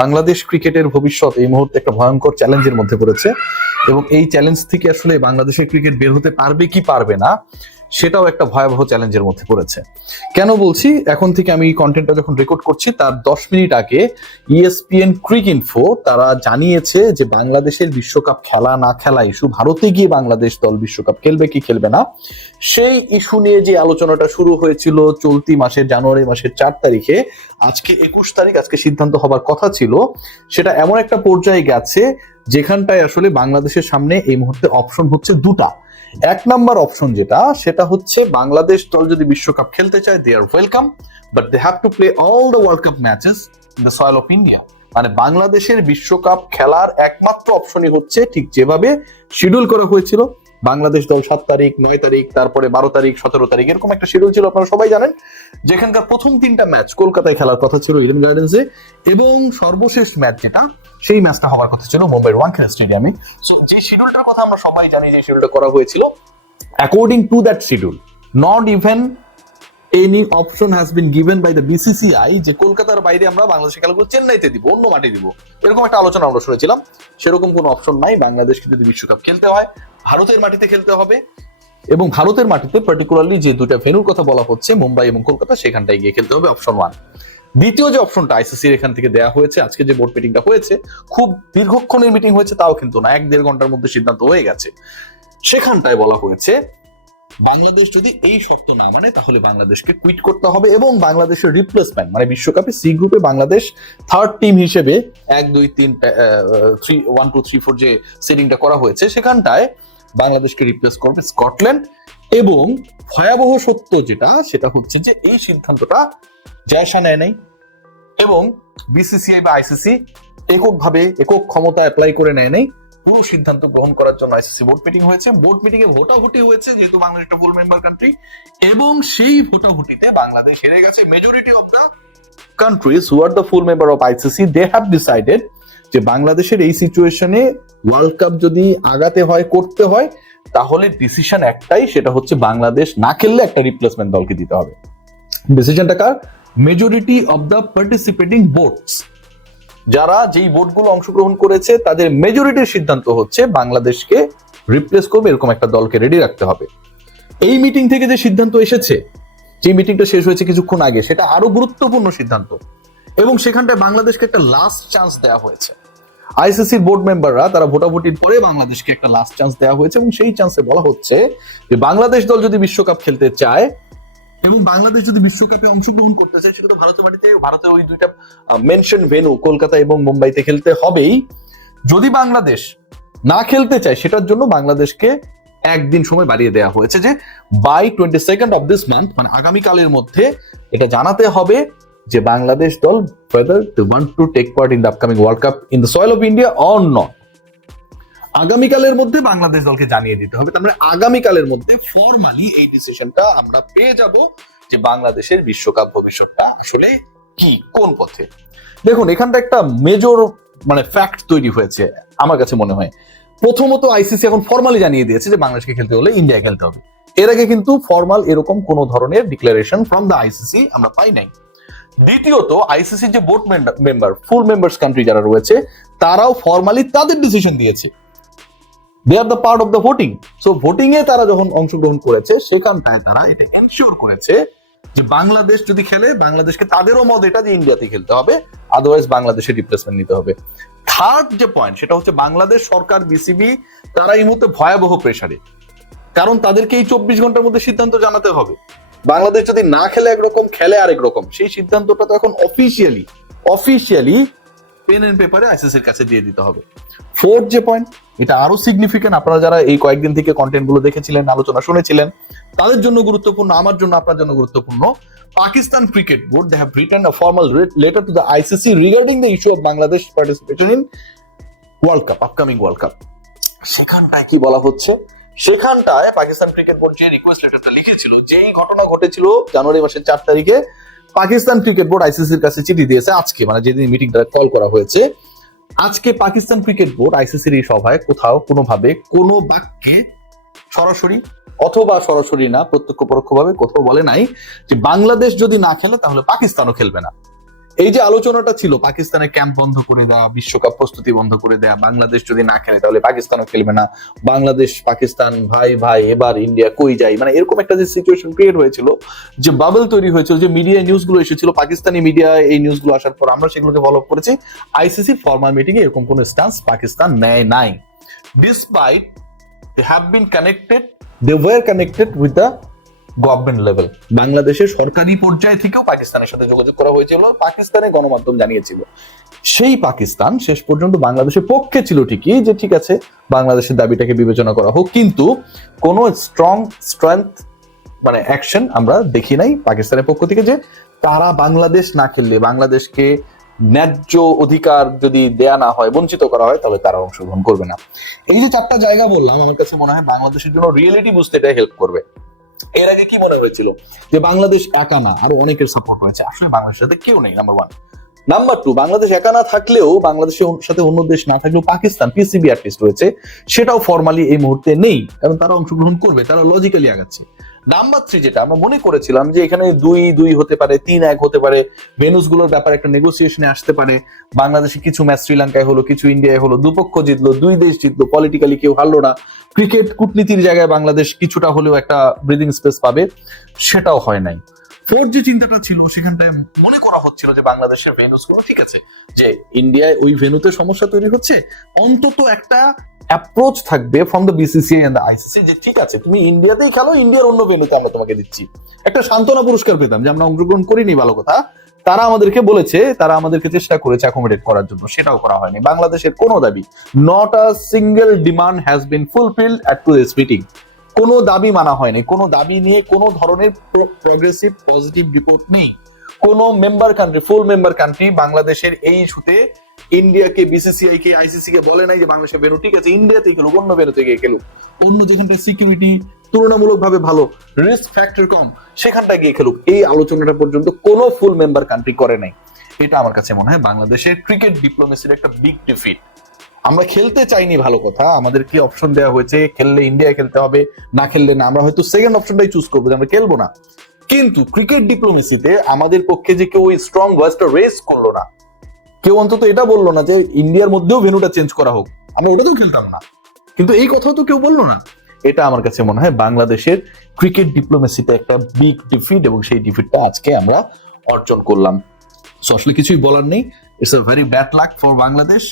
বাংলাদেশ ক্রিকেটের ভবিষ্যৎ এই মুহূর্তে একটা ভয়ঙ্কর চ্যালেঞ্জের মধ্যে পড়েছে এবং এই চ্যালেঞ্জ থেকে আসলে বাংলাদেশের ক্রিকেট বের হতে পারবে কি পারবে না সেটাও একটা ভয়াবহ চ্যালেঞ্জের মধ্যে পড়েছে। কেন বলছি, এখন থেকে আমি কন্টেন্টটা যখন রেকর্ড করছি তার 10 মিনিট আগে ESPN ক্রিক ইনফো তারা জানিয়েছে যে বাংলাদেশের বিশ্বকাপ খেলা না খেলা ইস্যু, ভারতে গিয়ে বাংলাদেশ দল বিশ্বকাপ খেলবে কি খেলবে না সেই ইস্যু নিয়ে যে আলোচনাটা শুরু হয়েছিল চলতি মাসের জানুয়ারি মাসের 4 তারিখে, আজকে 21 তারিখ, আজকে সিদ্ধান্ত হবার কথা ছিল, সেটা এমন একটা পর্যায়ে গেছে যেখানটায় আসলে বাংলাদেশের সামনে এই মুহূর্তে অপশন হচ্ছে দুটা। এক নাম্বার অপশন যেটা, সেটা হচ্ছে বাংলাদেশ দল যদি বিশ্বকাপ খেলতে চায় they are welcome, but they have to play all the world cup matches in the soil of India. মানে বাংলাদেশের বিশ্বকাপ খেলার একমাত্র অপশনই হচ্ছে ঠিক যেভাবে শিডিউল করা হয়েছিল, বাংলাদেশ দল 7 তারিখ, 9 তারিখ, তারপরে 12 তারিখ, 17 তারিখ, এরকম একটা শিডিউল ছিল, আপনারা সবাই জানেন, যেখানকার প্রথম 3টা ম্যাচ কলকাতায় খেলার কথা ছিল ইডেন গার্ডেন্সে, এবং সর্বশেষ ম্যাচ যেটা সেই ম্যাচটা হওয়ার কথা ছিল মুম্বাইয়ের ওয়ানখেড়ে স্টেডিয়ামে। সো যে শিডিউলটার কথা আমরা সবাই জানি, যে শিডিউলটা করা হয়েছিল, according to that schedule not even any option has been given by the BCCI যে কলকাতার বাইরে আমরা বাংলাদেশের খেলাগুলো চেন্নাইতে দিব, অন্য মাঠে দিব, এরকম একটা আলোচনা আমরা শুনেছিলাম। সেরকম কোনো অপশন নাই। বাংলাদেশকে যদি বিশ্বকাপ খেলতে হয় ভারতের মাটিতে খেলতে হবে, এবং ভারতের মাটিতে পার্টিকুলারলি যে দুইটা ভেন্যুর কথা বলা হচ্ছে মুম্বাই এবং কলকাতা, সেখানটায় গিয়ে খেলতে হবে, অপশন 1। দ্বিতীয় যে অপশনটা আইসিসির এখান থেকে দেওয়া হয়েছে, আজকে যে বোর্ড মিটিংটা হয়েছে, খুব দীর্ঘক্ষণের মিটিং হয়েছে তাও কিন্তু না, 1-1.5 ঘন্টার মধ্যে সিদ্ধান্ত হয়ে গেছে। সেখানটায় বলা হয়েছে বাংলাদেশ যদি এই শর্ত না মানে তাহলে বাংলাদেশকে কুইট করতে হবে, এবং বাংলাদেশের রিপ্লেসমেন্ট মানে বিশ্বকাপে সি গ্রুপে বাংলাদেশ থার্ড টিম হিসেবে 1, 2, 3, 1, 2, 3, 4 যে সেটিংটা করা হয়েছে সেখানটায় বাংলাদেশকে রিপ্লেস করবে স্কটল্যান্ড। এবং ভয়াবহ সত্য যেটা, সেটা হচ্ছে যে এই সিদ্ধান্তটা জায়সা নেয় নাই, এবং BCCI বা ICC এককভাবে একক ক্ষমতা অ্যাপ্লাই করে নেয় নাই। পুরো সিদ্ধান্ত গ্রহণ করার জন্য ICC বোর্ড মিটিং হয়েছে, বোর্ড মিটিং এ ভোটাভুটি হয়েছে, যেহেতু বাংলাদেশ একটা ফুল মেম্বার কান্ট্রি, এবং সেই ভোটাভুটিতে বাংলাদেশ হেরে গেছে। Majority of the countries who are the full member of ICC they have decided যে বাংলাদেশের এই সিচুয়েশনে ওয়ার্ল্ড কাপ যদি আগাতে হয়, করতে হয়, তাহলে ডিসিশন একটাই, সেটা হচ্ছে বাংলাদেশ না খেললে একটা রিপ্লেসমেন্ট দলকে দিতে হবে। ডিসিশনটা কার? Majority of the participating boards, যারা যেই বোর্ডগুলো অংশগ্রহণ করেছে তাদের মেজরিটির সিদ্ধান্ত হচ্ছে বাংলাদেশকে রিপ্লেস করবে, এরকম একটা দলকে রেডি রাখতে হবে। এই মিটিং থেকে যে সিদ্ধান্ত এসেছে, যে মিটিংটা শেষ হয়েছে কিছুক্ষণ আগে, সেটা আরো গুরুত্বপূর্ণ সিদ্ধান্ত, এবং সেখানটায় বাংলাদেশকে একটা লাস্ট চান্স দেওয়া হয়েছে। ICCর বোর্ড মেম্বাররা তারা ভোটাভুটির পরে বাংলাদেশকে একটা লাস্ট চান্স দেওয়া হয়েছে, এবং সেই চান্সে বলা হচ্ছে যে বাংলাদেশ দল যদি বিশ্বকাপ খেলতে চায় এবং বাংলাদেশ যদি বিশ্বকাপে অংশগ্রহণ করতে চায়, সেটা তো ভারতের মাটিতে, ভারতের ওই দুইটা মেনশন ভেন্যু কলকাতা এবং মুম্বাইতে খেলতে হবেই। যদি বাংলাদেশ না খেলতে চায়, সেটার জন্য বাংলাদেশকে একদিন সময় বাড়িয়ে দেওয়া হয়েছে, যে by 22nd of this month, মানে আগামীকালের মধ্যে এটা জানাতে হবে যে বাংলাদেশ দল whether they want to take part in the upcoming World Cup in the soil of India or not। আগামীকালের মধ্যে বাংলাদেশ দলকে জানিয়ে দিতে হবে। তার মানে আগামীকালের মধ্যে ফর্মালি এই ডিসিশনটা আমরা পেয়ে যাব যে বাংলাদেশের বিশ্বকাপ ভবিষ্যৎটা আসলে কি, কোন পথে। দেখুন, এখানটা একটা মেজর মানে ফ্যাক্ট তৈরি হয়েছে আমার কাছে মনে হয়। প্রথমত ICC এখন ফর্মালি জানিয়ে দিয়েছে যে বাংলাদেশকে খেলতে হলে ইন্ডিয়ায় খেলতে হবে। এর আগে কিন্তু ফর্মাল এরকম কোন ধরনের ডিক্লারেশন ফ্রম দ্য ICC আমরা পাই নাই। দ্বিতীয়ত, ICC যে board member, full members country যারা রয়েছে, তারাও ফর্মালি তাদের ডিসিশন দিয়েছে। They are the part of the voting. So voting এ তারা যখন অংশগ্রহণ করেছে, সেখানটায় তারা এটা এনশিওর করেছে যে বাংলাদেশ যদি খেলে, বাংলাদেশকে তাদেরও মত এটা যে ইন্ডিয়াতে খেলতে হবে, আদারওয়াইজ বাংলাদেশের রিপ্লেসমেন্ট নিতে হবে। থার্ড যে পয়েন্ট, সেটা হচ্ছে বাংলাদেশ সরকার, BCB, তারা এই মুহূর্তে ভয়াবহ প্রেসারে, কারণ তাদেরকে এই 24 ঘন্টার মধ্যে সিদ্ধান্ত জানাতে হবে। বাংলাদেশ যদি না খেলে একরকম, খেলে আরেক রকম, সেই সিদ্ধান্তটা তো এখন অফিসিয়ালি পেন এন্ড পেপারে ICCর কাছে দিয়ে দিতে হবে। ফোর্থ যে পয়েন্ট, এটা আরো সিগনিফিকেন্ট, আপনারা যারা এই কয়েকদিন থেকে কন্টেন্ট গুলো দেখেছিলেন, আলোচনা শুনেছিলেন, তাদের জন্য গুরুত্বপূর্ণ, আমার জন্য, আপনার জন্য গুরুত্বপূর্ণ। Pakistan cricket board they have written a formal letter to the ICC regarding the issue of Bangladesh participation in World Cup, upcoming World Cup। সেখানটায় কি বলা হচ্ছে, সেখানটায় পাকিস্তান ক্রিকেট বোর্ড যে রিকোয়েস্ট লেটারটা লিখেছিল, যেই ঘটনা ঘটেছিল জানুয়ারি মাসের 4 তারিখে, পাকিস্তান ক্রিকেট বোর্ড ICCর কাছে চিঠি দিয়েছে আজকে, মানে যেদিন মিটিংটা কল করা হয়েছে, আজকে পাকিস্তান ক্রিকেট বোর্ড ICCর এই সভায় কোথাও কোনোভাবে কোনো বাক্যে সরাসরি অথবা সরাসরি না, প্রত্যক্ষ পরোক্ষভাবে কোথাও বলে নাই যে বাংলাদেশ যদি না খেলে তাহলে পাকিস্তানও খেলবে না। এই যে আলোচনাটা ছিল পাকিস্তানের ক্যাম্প বন্ধ করে দেওয়া, বিশ্বকাপ প্রস্তুতি বন্ধ করে দেওয়া, বাংলাদেশ যদি না খেলে তাহলে পাকিস্তানও খেলবে না, বাংলাদেশ পাকিস্তান ভাই ভাই এবার ইন্ডিয়া কই যায়, মানে এরকম একটা যে সিচুয়েশন ক্রিয়েট হয়েছিল, যে বাবল তৈরি হয়েছিল, যে মিডিয়া নিউজগুলো এসেছিল, পাকিস্তানি মিডিয়া এই নিউজগুলো আসার পর আমরা সেগুলোকে ফলো করেছি। আইসিসি ফর্মাল মিটিং এ এরকম কোনো স্ট্যান্স পাকিস্তান নেয় নাই, despite they have been connected, they were connected with the government level. বাংলাদেশের সরকারি পর্যায় থেকেও পাকিস্তানের সাথে যোগাযোগ করা হয়েছিল, পাকিস্তানের গণমাধ্যম জানিয়েছিল। সেই পাকিস্তান শেষ পর্যন্ত বাংলাদেশের পক্ষে ছিল ঠিকই, যে ঠিক আছে বাংলাদেশের দাবিটাকে বিবেচনা করা হোক, কিন্তু কোনো স্ট্রেংথ মানে অ্যাকশন আমরা দেখি নাই পাকিস্তানের পক্ষ থেকে, যে তারা বাংলাদেশ না খেললে, বাংলাদেশকে ন্যায্য অধিকার যদি দেয়া না হয়, বঞ্চিত করা হয়, তাহলে তারা অংশগ্রহণ করবে না। এই যে 4টা জায়গা বললাম, আমার কাছে মনে হয় বাংলাদেশের জন্য রিয়েলিটি বুঝতে এটা হেল্প করবে। এর আগে কি মনে হয়েছিল যে বাংলাদেশ একা না, আরো অনেকের সাপোর্ট রয়েছে, আসলে বাংলাদেশের সাথে কেউ নেই, নাম্বার 1। নাম্বার 2, বাংলাদেশ একা না থাকলেও, বাংলাদেশের সাথে অন্য দেশ না থাকলেও পাকিস্তান পিসিবি অ্যাটলিস্ট রয়েছে, সেটাও ফর্মালি এই মুহূর্তে নেই, কারণ তারা অংশগ্রহণ করবে, তারা লজিক্যালি আগাচ্ছে। নাম্বার 3, যেটা আমরা মনে করেছিলাম যে এখানে 2-2 হতে পারে, 3-1 হতে পারে, ভেনুস গুলোর ব্যাপারে একটা নেগোসিয়েশনে আসতে পারে, বাংলাদেশে কিছু ম্যাচ শ্রীলঙ্কায় হলো, কিছু ইন্ডিয়ায় হলো, দুপক্ষ জিতলো, 2 দেশ জিতলো, পলিটিক্যালি কেউ হারলো না, ক্রিকেট কূটনীতির জায়গায় বাংলাদেশ কিছুটা হলেও একটা ব্রিদিং স্পেস পাবে, সেটাও হয় নাই। 4 যে চিন্তাটা ছিল, সেখানটায় মনে করা হচ্ছিল যে বাংলাদেশের ভেনুস গুলো ঠিক আছে, যে ইন্ডিয়ায় ওই ভেনুতে সমস্যা তৈরি হচ্ছে, অন্তত একটা অ্যাপ্রোচ থাকবে from the BCCI and the ICC, যে ঠিক আছে তুমি ইন্ডিয়াতেই খেলো, ইন্ডিয়ার অন্য ভেন্যুতে আমরা তোমাকে দিচ্ছি, একটা সান্ত্বনা পুরস্কার পেতাম, যে আমরা অংশগ্রহণ করিনি ভালো কথা, তারা আমাদেরকে বলেছে, তারা আমাদেরকে চেষ্টা করেছে অ্যাকোমোডেট করার জন্য, সেটাও করা হয়নি। বাংলাদেশের কোনো দাবি, not a single demand has been fulfilled at today's meeting, কোনো দাবি মানা হয়নি, কোনো দাবি নিয়ে কোনো ধরনের প্রগ্রেসিভ পজিটিভ রিপোর্ট নেই। কোনো মেম্বার কান্ট্রি, ফুল মেম্বার কান্ট্রি বাংলাদেশের এই ইস্যুতে ইন্ডিয়াকে, বিসিসিআই কে, আইসিসি কে বলে নাই যে বাংলাদেশের ভেন্যু ঠিক আছে, ইন্ডিয়াতেই খেলুক, অন্য ভেন্যুতে গিয়ে খেলুক, অন্য যেখানটা সিকিউরিটি তুলনামূলকভাবে ভালো, রিস্ক ফ্যাক্টর কম, সেখানটা গিয়ে খেলুক, এই আলোচনাটা পর্যন্ত কোনো ফুল মেম্বার কান্ট্রি করে নাই। এটা আমার কাছে মনে হয় বাংলাদেশের ক্রিকেট ডিপ্লোমেসির একটা বিগ ডিফিট। আমরা খেলতে চাইনি ভালো কথা, আমাদেরকে অপশন দেওয়া হয়েছে, খেললে ইন্ডিয়া খেলতে হবে, না খেললে না, আমরা হয়তো সেকেন্ড অপশনটাই চুজ করবো যে আমরা খেলবো না, কিন্তু ক্রিকেট ডিপ্লোমেসিতে আমাদের পক্ষে যে কেউ স্ট্রং ভয়েসটা রেজ করলো না, কেউ অন্তত এটা বললো না যে ইন্ডিয়ার মধ্যেও ভেন্যুটা চেঞ্জ করা হোক, আমরা ওটাতেও খেলতাম না, কিন্তু এই কথাও তো কেউ বললো না। এটা আমার কাছে মনে হয় বাংলাদেশের ক্রিকেট ডিপ্লোমেসিতে একটা বিগ ডিফিট, এবং সেই ডিফিটটা আজকে আমরা অর্জন করলাম। সো আসলে কিছুই বলার নেই, it's a very bad luck for Bangladesh.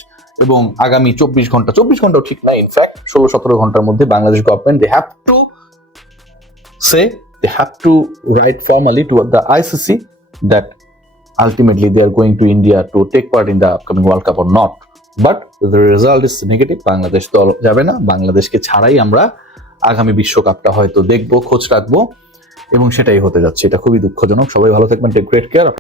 এবং আগামী 24 ঘন্টাও ঠিক না, ইনফ্যাক্ট 16-17 ঘন্টার মধ্যে Bangladesh government they have to write formally to the ICC that ultimately they are going to India to take part in the upcoming World Cup or not, but the result is negative, Bangladesh তো যাবে না, বাংলাদেশকে ছাড়াই আমরা আগামী বিশ্বকাপটা হয়তো দেখবো, খোঁজ রাখবো, এবং সেটাই হতে যাচ্ছে। এটা খুবই দুঃখজনক। সবাই ভালো থাকবেন, টেক গ্রেট কেয়ার।